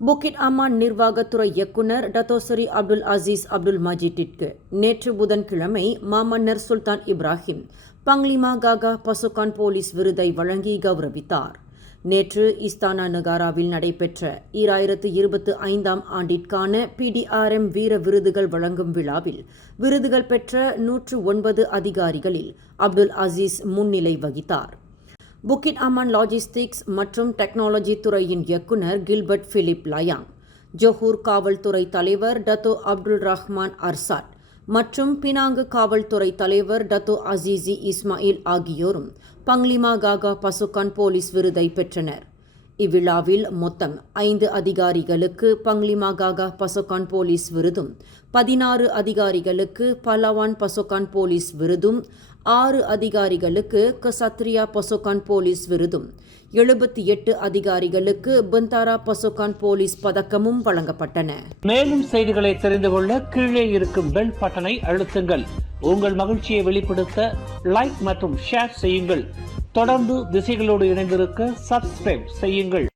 புக்கிட் அமான் நிர்வாகத்துறை இயக்குநர் டத்தோசரி அப்துல் அசீஸ் அப்துல் மஜீட்டிற்கு நேற்று புதன்கிழமை மாமன்னர் சுல்தான் இப்ராஹிம் பங்லிமா காகா பசுகான் போலீஸ் விருதை வழங்கி கௌரவித்தார். நேற்று இஸ்தானா நகாராவில் நடைபெற்ற 2025 ஆண்டிற்கான PDRM வீர விருதுகள் வழங்கும் விழாவில் விருதுகள் பெற்ற 109 அதிகாரிகளில் அப்துல் அசீஸ் முன்னிலை வகித்தார். புக்கிட் அமான் லாஜிஸ்டிக்ஸ் மற்றும் டெக்னாலஜி துறையின் இயக்குநர் கில்பர்ட் பிலிப் லயாங், ஜொஹூர் காவல்துறை தலைவர் டத்தோ அப்துல் ரஹ்மான் அர்சாட் மற்றும் பினாங்கு காவல்துறை தலைவர் டத்தோ அசீசி இஸ்மாயில் ஆகியோரும் பங்லிமா காகா பசுகான் போலீஸ் விருதை பெற்றனர். இவ்விழாவில் மொத்தம் 5 அதிகாரிகளுக்கு பங்லிமா காகா பசுகான் போலீஸ் விருதும், 16 அதிகாரிகளுக்கு பலவான் பசுகான் போலீஸ் விருதும், 6 அதிகாரிகளுக்கு கசத்ரியா பசுகான் போலீஸ் விருதும், 78 அதிகாரிகளுக்கு பந்தாரா பசுகான் போலீஸ் பதக்கமும் வழங்கப்பட்டன. மேலும் செய்திகளை தெரிந்து கொள்ள கீழே இருக்கும் பெல் பட்டனை அழுத்துங்கள். உங்கள் மகிழ்ச்சியை வெளிப்படுத்த லைக் மற்றும் ஷேர் செய்யுங்கள். தொடர்ந்து திசைகளோடு இணைந்திருக்க சப்ஸ்கிரைப் செய்யுங்கள்.